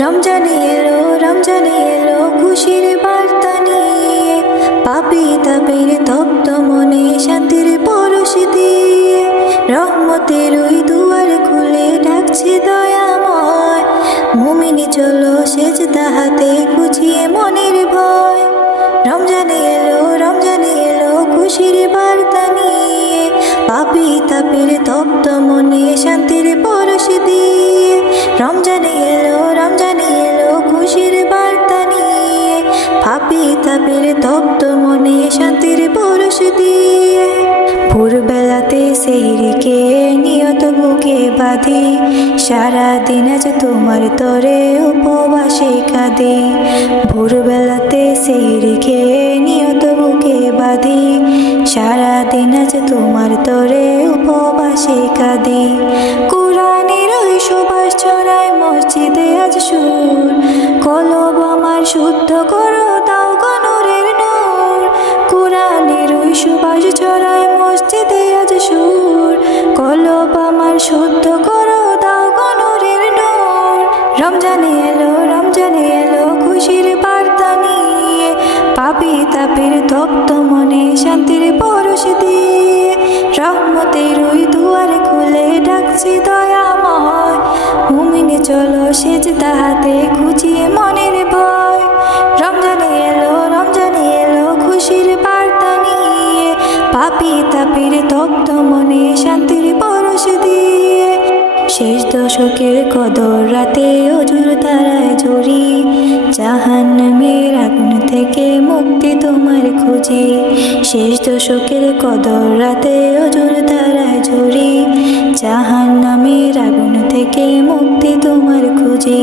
রমজানে এলো খুশির বার্তা নিয়ে, পাপী তাপের তপ্ত মনে শান্তির পরশ দিয়ে, রহমতের ওই দুয়ার খুলে ডাকছে দয়াময়। মুমিনি চলো সেজদা হাতে ঘুচিয়ে মনের ভয়। রমজানে এলো খুশির বার্তা নিয়ে, পাপী তাপের তপ্ত মনে শান্তির পরশ দিয়ে, রমজানে এলো খুশির বার্তা নিয়ে, পাপী তাপের তপ্ত মনে শান্তির পরশ দিয়ে। ভোরবেলাতে সেহরিকে নিয়ত বুকে বাঁধি, সারাদিন আজ তোমার তরে উপবাসে কাঁদি। ভোরবেলাতে সেহরিকে নিয়ত বুকে বাঁধি, সারাদিন আজ তোমার তরে উপবাসে কাঁদি। কোরআনের ওই সুবাস ছড়ায় মসজিদে আজ সুর, কলব আমার শুদ্ধ করো দাও গো নূরের নূর। কোরআনের ওই সুবাস ছড়ায় মসজিদে আজ সুর, কলব আমার শুদ্ধ করো দাও গো নূরের নূর। রমজানে এলো খুশির বার্তা নিয়ে, পাপী তাপের তপ্ত মনে শান্তির পরশ দিয়ে, রহমতের ওই দুয়ার খুলে ডাকছে দয়াময়। মুমিনে চলো সেজদা হাতে ঘুচিয়ে মনের ভয়। রমজানে এলো খুশির বার্তা নিয়ে, পাপী তাপের তপ্ত মনে শান্তির পরশ দিয়ে। শেষ দশকের কদর রাতে অজুর তারায় ঝরি, জাহান্নামের আগুন থেকে মুক্তি তোমার খুঁজি। শেষ দশকের কদর রাতে অজুর তারায় ঝরি, জাহান্নামের আগুন থেকে মুক্তি তোমার খুঁজি।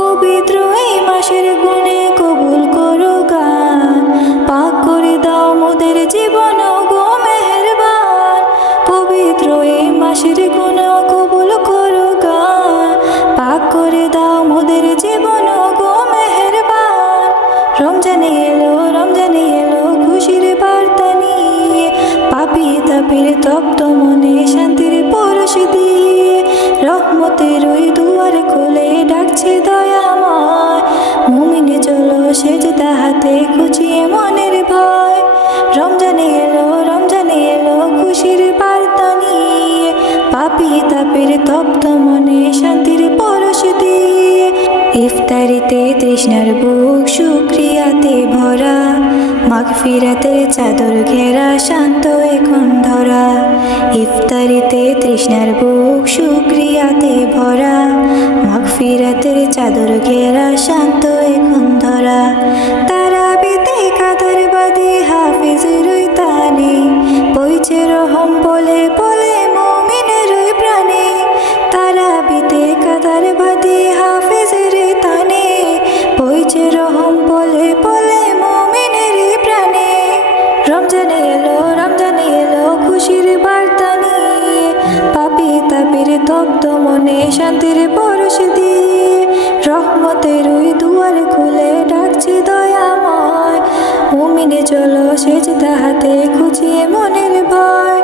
পবিত্র এই মাসের গুণে কবুল করো গান, পাক করে দাও মোদের জীবন গো মেহেরবান। পবিত্র এই মাসের গুণে কবুল করো গান, পাক করে দাও মোদের জীবন গো মেহেরবান। রমজানে এলো খুশির বার্তা নিয়ে, পাপী তাপের তপ্ত মনে শান্তির পরশ দিয়ে, রহমতের ওই দুয়ার খুলে ডাকছে দয়াময়। মুমিনে চলো সেজদা হাতে ঘুচিয়ে মনের ভয়। রমজানে এলো খুশির বার্তা নিয়ে, পাপী তাপের তপ্ত মনে শান্তির পরশ দিয়ে। ইফতারিতে তৃষ্ণার বুক শুকরিয়াতে ভরা, মাগফিরাতের চাদর ঘেরা শান্ত এখন ধরা। ইফতারিতে তৃষ্ণার বুক শুকরিয়াতে ভরা, মাগফিরাতের চাদর ঘেরা শান্ত এখন ধরা। তারাবিতে কাতার বাঁধি হাফিজের ওই তানে, বইছে রহম বলে বলে মুমিনের ওই প্রাণে। তারাবিতে কাতার বাঁধি হাফিজের তানে, বইছে রহম বলে বলে মুমিনের প্রাণে। রমজানে এলো খুশির বার্তা নিয়ে, পাপী তাপের তপ্ত মনে শান্তির পরশ দিয়ে, রহমতের ওই দুয়ার খুলে ডাকছে দয়াময়। মুমিনে চলো সেজদা হাতে ঘুচিয়ে মনের ভয়।